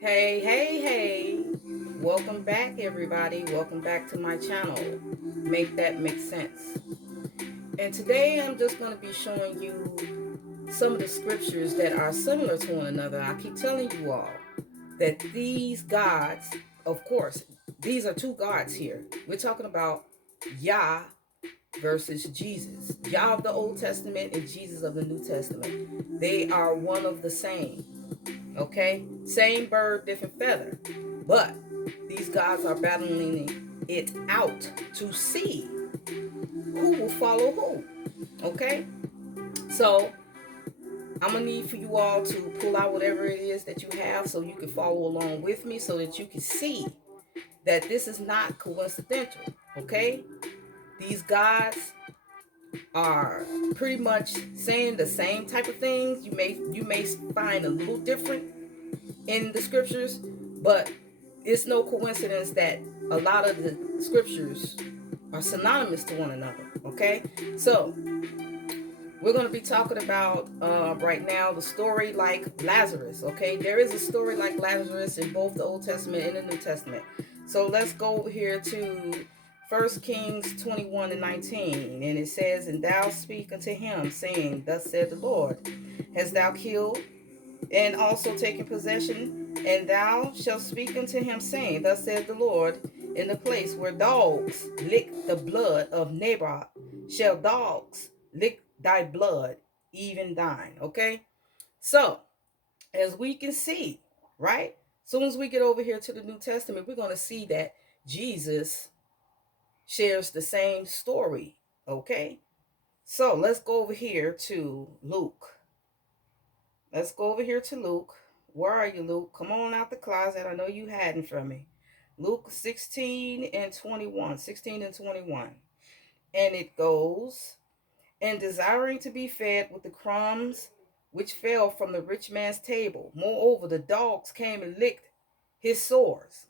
Hey, hey, hey. Welcome back, everybody. Welcome back to my channel. Make that make sense. And today I'm just going to be showing you some of the scriptures that are similar to one another. I keep telling you all that these gods, of course, these are two gods here. We're talking about Yah versus Jesus. Yah of the Old Testament and Jesus of the New Testament. They are one of the same. Okay? Same bird, different feather. But these gods are battling it out to see who will follow who. Okay? So I'm gonna need for you all to pull out whatever it is that you have so you can follow along with me so that you can see that this is not coincidental. Okay? These gods are pretty much saying the same type of things. You may find a little different in the scriptures, but it's no coincidence that a lot of the scriptures are synonymous to one another. Okay, so we're going to be talking about right now the story like Lazarus. Okay, there is a story like Lazarus in both the Old Testament and the New Testament. So let's go over here to 1 Kings 21 and 19. And it says, "And thou speak unto him, saying, Thus said the Lord, Hast thou killed and also taken possession? And thou shalt speak unto him, saying, Thus said the Lord, in the place where dogs lick the blood of Naboth, shall dogs lick thy blood, even thine." Okay? So, as we can see, right? As soon as we get over here to the New Testament, we're going to see that Jesus shares the same story. Okay? So, let's go over here to Luke. Let's go over here to Luke. Where are you, Luke? Come on out the closet. I know you hiding from me. Luke 16 and 21. 16 and 21. And it goes, "And desiring to be fed with the crumbs which fell from the rich man's table. Moreover, the dogs came and licked his sores."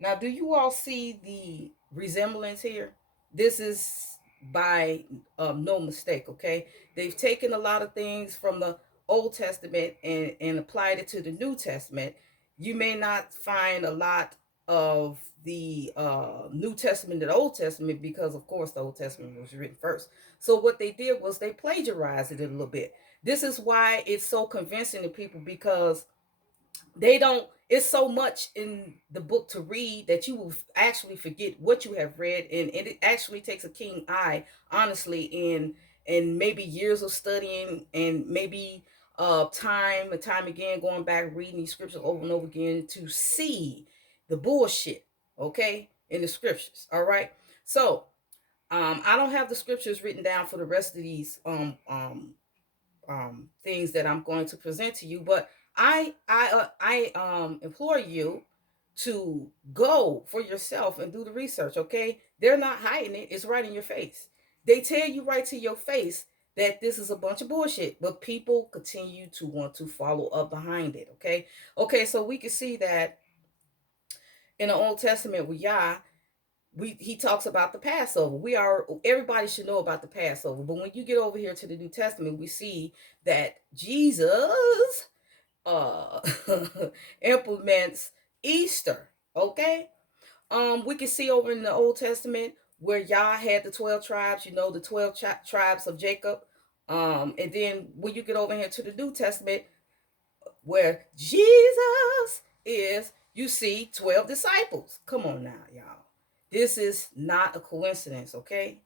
Now, do you all see the resemblance here? This is by no mistake, okay? They've taken a lot of things from the Old Testament and applied it to the New Testament. You may not find a lot of the New Testament and the Old Testament because, of course, the Old Testament was written first. So what they did was they plagiarized it a little bit. This is why it's so convincing to people, because they don't, it's so much in the book to read that you will actually forget what you have read, and it actually takes a keen eye, honestly, in maybe years of studying, and maybe time and time again going back reading these scriptures over and over again to see the bullshit, okay, in the scriptures. All right, so I don't have the scriptures written down for the rest of these things that I'm going to present to you, but I implore you to go for yourself and do the research. Okay, they're not hiding it; it's right in your face. They tell you right to your face that this is a bunch of bullshit, but people continue to want to follow up behind it. Okay, so we can see that in the Old Testament with Yah, he talks about the Passover. Everybody should know about the Passover. But when you get over here to the New Testament, we see that Jesus uh implements Easter. Okay? We can see over in the Old Testament where Yah had the 12 tribes, the 12 tribes of Jacob. And then when you get over here to the New Testament, where Jesus is, you see 12 disciples. Come on now, y'all. This is not a coincidence, okay?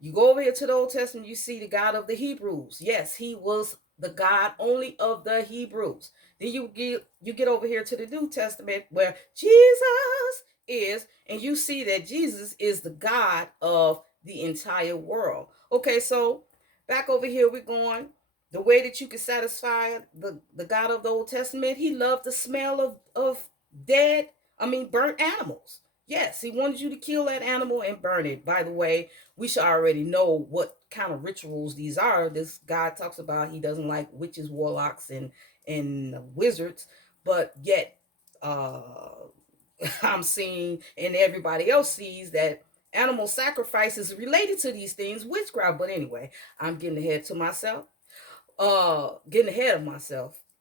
You go over here to the Old Testament, you see the God of the Hebrews. Yes, he was the God only of the Hebrews. Then you get over here to the New Testament where Jesus is, and you see that Jesus is the God of the entire world. Okay, so back over here we're going. The way that you can satisfy the God of the Old Testament, he loved the smell of dead, burnt animals. Yes, he wanted you to kill that animal and burn it. By the way, we should already know what kind of rituals these are. This God talks about he doesn't like witches, warlocks, and wizards, but yet uh I'm seeing and everybody else sees that animal sacrifice is related to these things, witchcraft. But anyway, I'm getting ahead of myself,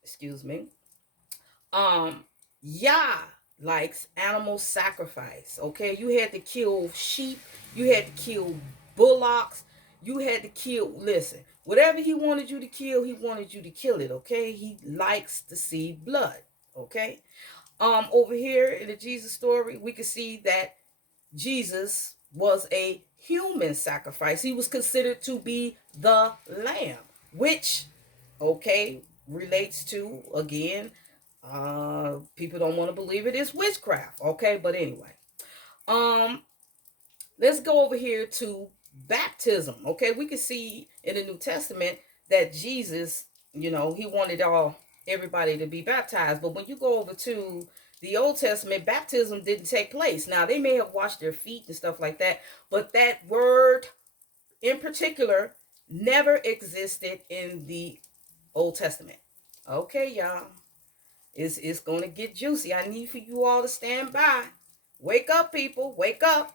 excuse me. um Yah likes animal sacrifice. Okay, you had to kill sheep, you had to kill bullocks, you had to kill, listen, whatever he wanted you to kill, he wanted you to kill it. Okay, he likes to see blood. Okay. Over here in the Jesus story, we can see that Jesus was a human sacrifice. He was considered to be the lamb, which, okay, relates to, again, people don't want to believe it is witchcraft. Okay, but anyway, um, let's go over here to baptism. Okay, we can see in the New Testament that Jesus, he wanted everybody to be baptized. But when you go over to the Old Testament, baptism didn't take place. Now they may have washed their feet and stuff like that, but that word in particular never existed in the Old Testament. Okay, y'all. It's gonna get juicy. I need for you all to stand by. Wake up, people. Wake up.